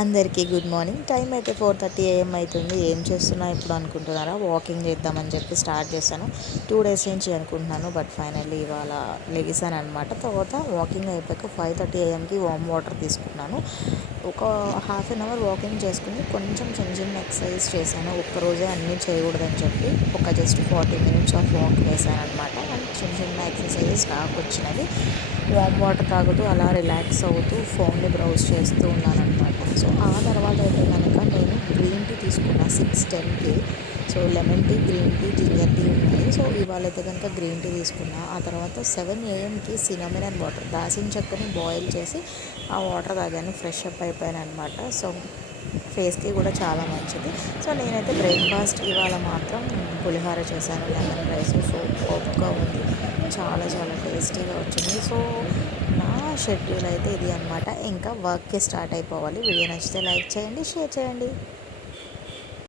అందరికీ good morning. Time అయితే 4:30 AM అవుతుంది. ఏం చేస్తున్నా ఇప్పుడు అనుకుంటున్నారా? వాకింగ్ చేద్దామని చెప్పి స్టార్ట్ చేశాను. 2 డేస్ నుంచి అనుకుంటున్నాను, బట్ ఫైనల్లీ ఇవాళ లెగిసాను అనమాట. తర్వాత వాకింగ్ అయిపోయాక 5:30 AMకి వామ్ వాటర్ తీసుకున్నాను. ఒక హాఫ్ అన్ అవర్ వాకింగ్ చేసుకుని కొంచెం చిన్న చిన్న ఎక్సర్సైజ్ చేశాను. ఒక్కరోజే అన్నీ చేయకూడదని చెప్పి ఒక జస్ట్ 40 minutes ఆఫ్ వాక్ వేసాను అనమాట. అండ్ చిన్న చిన్న ఎక్సర్సైజెస్ నాకు వచ్చినవి. వామ్ వాటర్ తాగుతూ అలా రిలాక్స్ అవుతూ ఫోన్ని బ్రౌజ్ చేస్తూ ఉన్నాను అనమాట. సో ఆ తర్వాత అయితే కనుక నేను గ్రీన్ టీ తీసుకున్నా 6:10కి. So lemon tea, green tea, ginger tea ఉన్నాయి. సో ఇవాళ అయితే కనుక గ్రీన్ టీ తీసుకున్నా. ఆ తర్వాత 7 AMకి సినమన్ వాటర్, దాల్చిన చెక్కని బాయిల్ చేసి ఆ వాటర్ తాగాను. ఫ్రెష్ అప్ అయిపోయాను అనమాట. సో ఫేస్కి కూడా చాలా మంచిది. సో నేనైతే బ్రేక్ఫాస్ట్ ఇవాళ మాత్రం పులిహోర చేశాను, లెమన్ రైస్. సో ఓప్గా ఉంది, చాలా చాలా టేస్టీగా వచ్చింది. సో నా షెడ్యూల్ అయితే ఇది అనమాట. ఇంకా వర్క్కి స్టార్ట్ అయిపోవాలి. వీడియో నచ్చితే లైక్ చేయండి, షేర్ చేయండి.